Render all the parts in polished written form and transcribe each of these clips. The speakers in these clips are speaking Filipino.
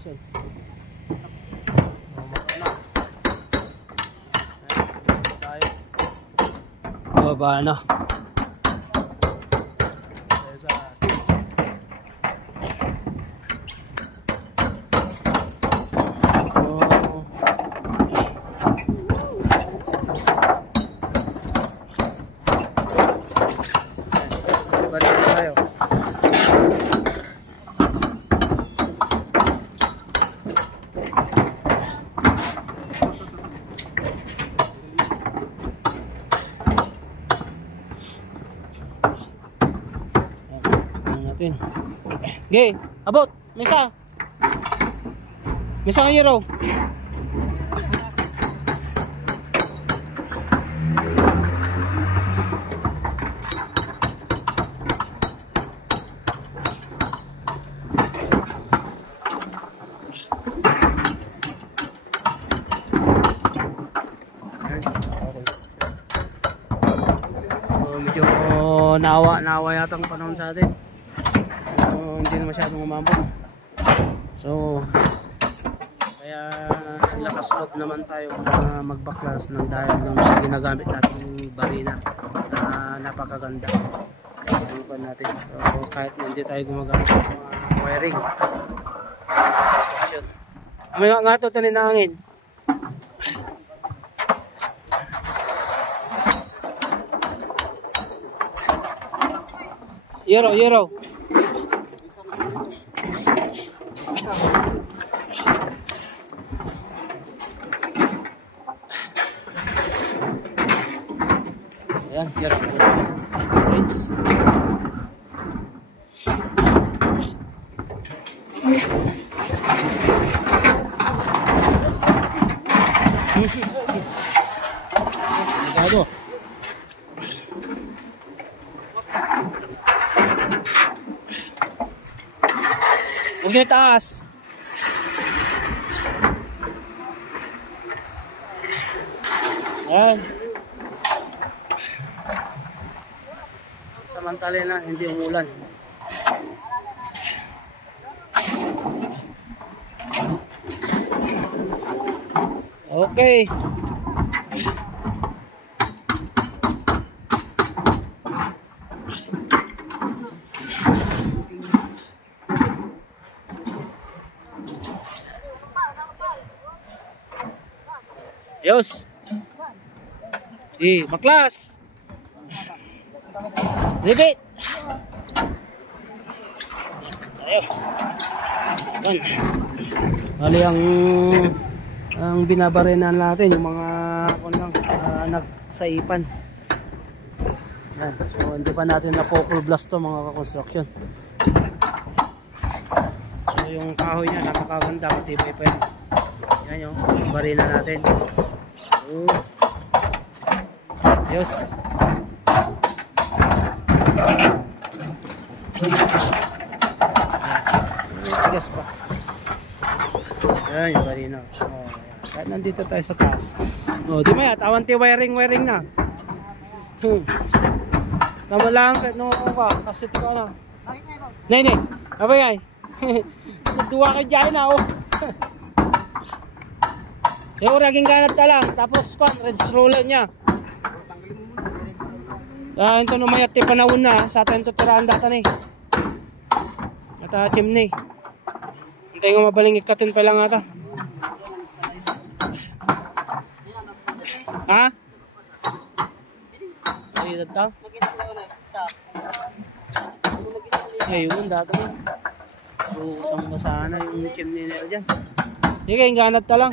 construction. Baba na. Okay, abot, misa. Misa ng euro. Medyo nawa yata ang panahon sa atin. Hindi na masyadong umabot. So kaya lakas loob naman tayo para magbaklas ng dahil sa ginagamit nating barina na napakaganda. Tingnan natin. So kahit hindi tayo gumagamit ng mga wiring. Construction. May nga ito tanin na hangin. Euro. Ayan, euro. Thanks. Ligado. Huwag niyo taas. Ayan. Samantala na, hindi umulan. Okay. Yos. Baklas. Dikit. Ayo. Yan. Bali ang binabarenan natin yung mga nagsaipan. Yan. So hindi pa natin na full blast to mga ka-construction. So yung kahoy niya napakaganda, matibay pa yan. Yan yung barena natin. Yos. Tigas pa. Yan yung barena. Kahit nandito tayo sa taas. Di ba yan? Tawanti wiring na. Tama lang kahit nung ako ka. Kasi ito ka na. Nene. Abay ay. Duwa ka dyan na oh. Yung raging ganat ka lang. Tapos red roller niya. Ito numayat yung panahon na. Sa atin ito tiraan data na eh. At chimney. Hintay nga mabaling ikatin pa lang ata. Ha? Ay, data? Ayun, data na. So, saan sana yung chimney na dyan. Sige, yung ganat ka lang.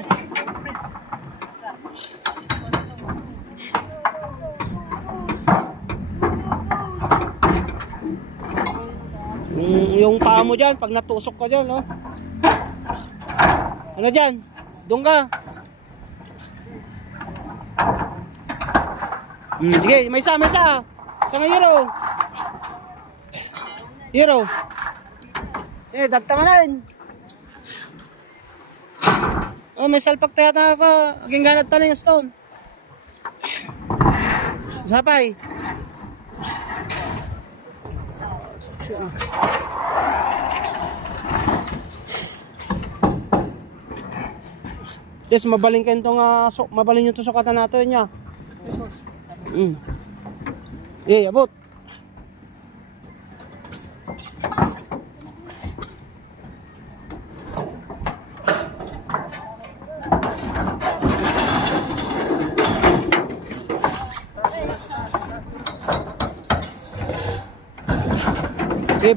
Yung paa mo dyan, pag natusok ka dyan, no? Ano dyan? Doon ka. Sige, may isa. Sa nga Euro. Dagtama na rin. May salpak tayo ka. Aging ganat na yung stone. Sapay. Yes, mabaling kayo itong mabaling yung sukatan natin niya. Abot.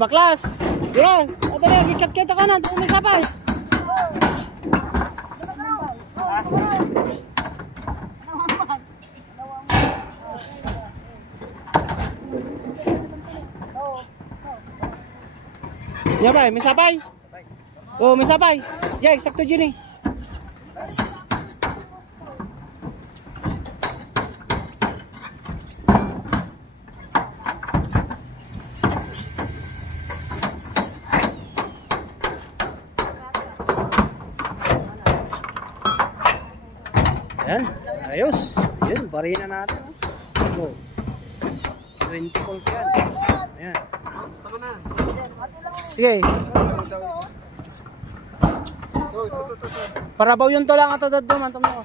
Baklas. Yan. Ito na, ikat kita ka na. May sapay. Yan ba, may sapay? Oh, may sapay. Yan, sakto dyan eh. Ayan, ayos. Ayan, barihin na natin. Oh. 20 volt yan. Ayan. Sige. Parabaw yun to lang ato daddo man. Tama ko.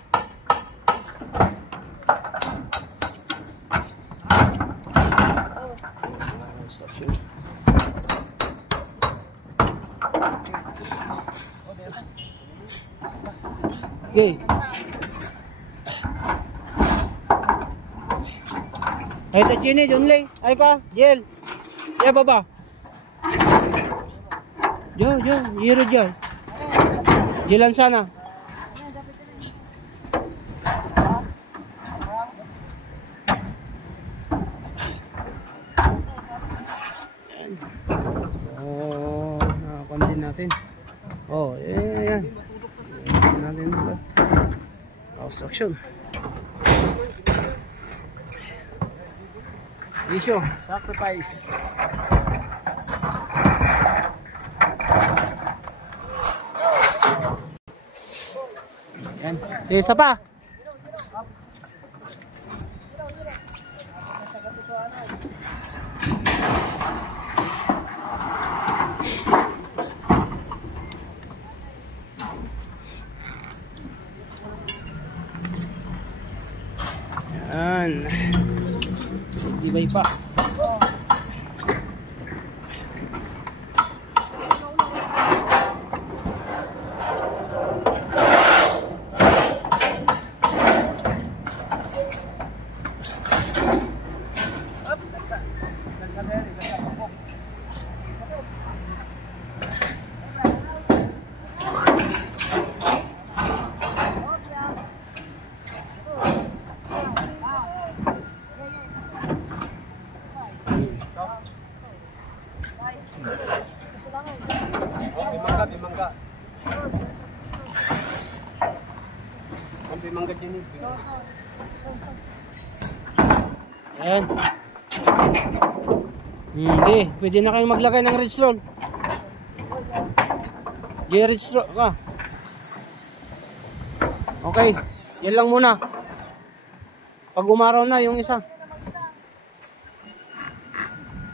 Okay. Ay, ito Chini, Junley. Ay ka, Jel. Ya, baba. Jo, hiro Jel. Jelan sana. Oh, nakakondin natin. Oh, ayan. Ayan natin dito. House action. Issue, sacrifice. Yan. Sige, isa pa. Yan. Tibay pa. Ayan. Hindi, pwede na kayong maglagay ng ridge roll. Ridge roll ka. Okay, yan lang muna. Pag umaraw na yung isa.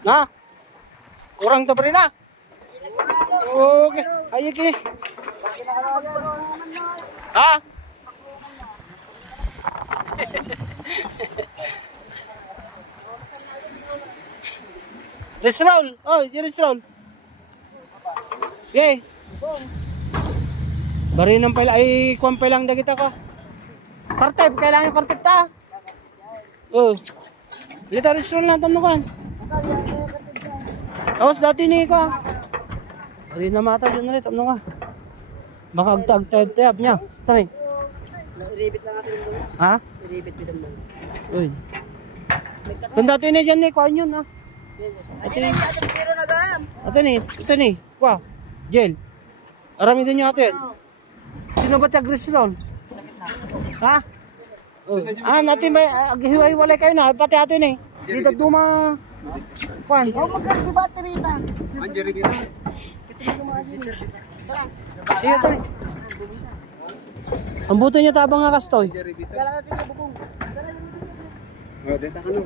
Na? Kurang to pa rin na. Okay, ayiki. Ha? Ridge roll. Oh, ridge roll. Okay. Bari ng pala ay kuwan pa lang dagita ka. Kartep, kailangan kartep ta. Oh. Lita ridge roll na tamo kan. Tapos dati ni ka. Bari na mata dyan ulit tamo ka. Baka agtag-tayab niya. Tani. Ribit lang natin yung ha? Ribit din naman. Uy. Tanda dati ni dyan ni kuan yun ha. Ito ni, tiro na gam. Ito ni. Kwa. Jel. Arami din nyo ato yan. Sino ba tag-ridge roll? Ha? Natin ba, hiwa-hiwalay kayo na, pati ato yun eh. Dito duma, kuan. Huwag magkaroon yung battery ta. Anjari dito. Sige, ito ni. Ang buto nyo tabang nga kastoy. Kala natin sa bubong. Oh, dito ka no.